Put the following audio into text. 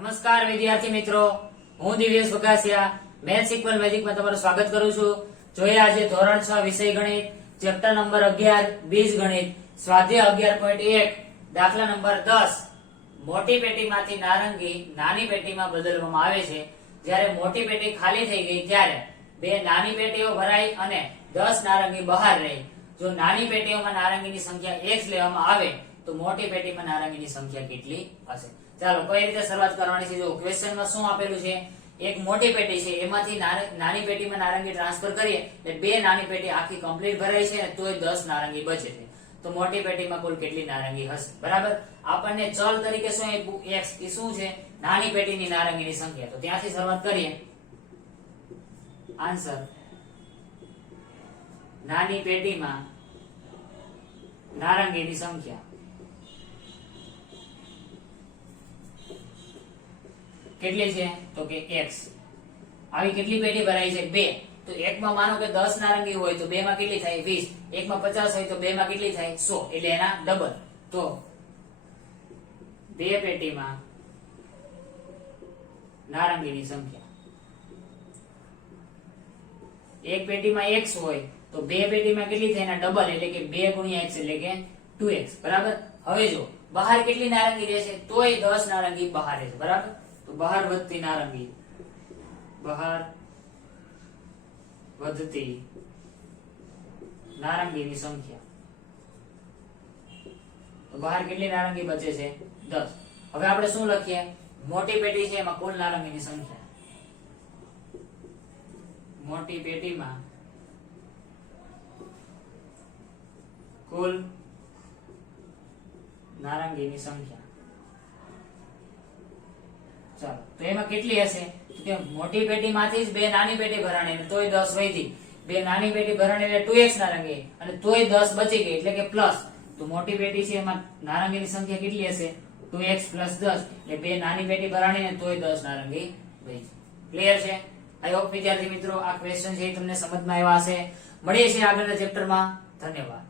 નમસ્કાર વિદ્યાર્થી મિત્રો. હું દિવ્યેશ વગાસિયા મેથ્સ ઇક્વલ મેજિકમાં તમારું સ્વાગત કરું છું. જોઈએ આજે ધોરણ છ વિષય ગણિત, ચેપ્ટર નંબર અગિયાર, બીજ ગણિત. સ્વાધ્યાય અગિયાર પોઈન્ટ એક, દાખલા નંબર દસ. મોટી પેટીમાંથી નારંગી નાની પેટીમાં બદલવામાં આવે છે. જ્યારે મોટી પેટી ખાલી થઈ ગઈ ત્યારે બે નાની પેટીઓ ભરાઈ અને દસ નારંગી બહાર રહી. જો નાની પેટીઓમાં નારંગીની સંખ્યા એક લેવામાં આવે તો મોટી પેટીમાં નારંગીની સંખ્યા કેટલી હશે? ચાલો, કઈ રીતે શરૂઆત કરવાની છે? જો ક્વેશ્ચનમાં શું આપેલું છે? એક મોટી પેટી છે, એમાંથી નાની પેટીમાં નારંગી ટ્રાન્સફર કરીએ, એટલે બે નાની પેટી આખી કમ્પ્લીટ ભરાય છે અને તોય દસ નારંગી બચે છે. તો મોટી પેટીમાં કુલ કેટલી નારંગી હશે? બરાબર? આપણને ચલ તરીકે શું એક્સ શું છે? નાની પેટીની નારંગીની સંખ્યા. તો ત્યાંથી શરૂઆત કરીએ. આન્સર નાની પેટીમાં નારંગીની સંખ્યા. કેટલી છે? તો કે x. આવી કેટલી પેટી ભરાઈ છે? બે. તો એકમાં માનો કે દસ નારંગી હોય તો બે માં કેટલી થાય? વીસ. એકમાં પચાસ હોય તો બે માં કેટલી થાય? સો. એટલે એના ડબલ તો બે પેટીમાં નારંગીની સંખ્યા. એક પેટીમાં x હોય તો બે પેટીમાં કેટલી થાય? એના ડબલ એટલે કે બે ગુણ્યા એટલે કે ટુ એક્સ બરાબર? હવે જો, બહાર કેટલી નારંગી રહેશે? તોય દસ નારંગી બહાર રહેશે. બરાબર? તો બહાર વધતી નારંગી બહાર વધતી નારંગીની સંખ્યા. તો બહાર કેટલી નારંગી બચે છે? દસ. હવે આપણે શું લખીએ? મોટી પેટી છે, એમાં કુલ નારંગીની સંખ્યા. મોટી પેટીમાં કુલ નારંગીની સંખ્યા. ચાલો, તો એમાં કેટલી હશે? તો કે મોટી પેટીમાંથી જ બે નાની પેટી ભરાણી તોય દસ વધી બે નાની પેટી ભરાણી એટલે ટુ એક્સ નારંગી અને તોય દસ બચી ગઈ એટલે કે પ્લસ. તો મોટી પેટી છે એમાં નારંગીની સંખ્યા કેટલી હશે? ટુ એક્સ પ્લસ દસ. એટલે બે નાની પેટી ભરાણી ને તોય દસ નારંગી વહી ક્લિયર છે? આઈ હોપ વિદ્યાર્થી મિત્રો, આ ક્વેશ્ચન છે તમને સમજમાં આવ્યા હશે. મળીએ છીએ આગળના ચેપ્ટરમાં ધન્યવાદ.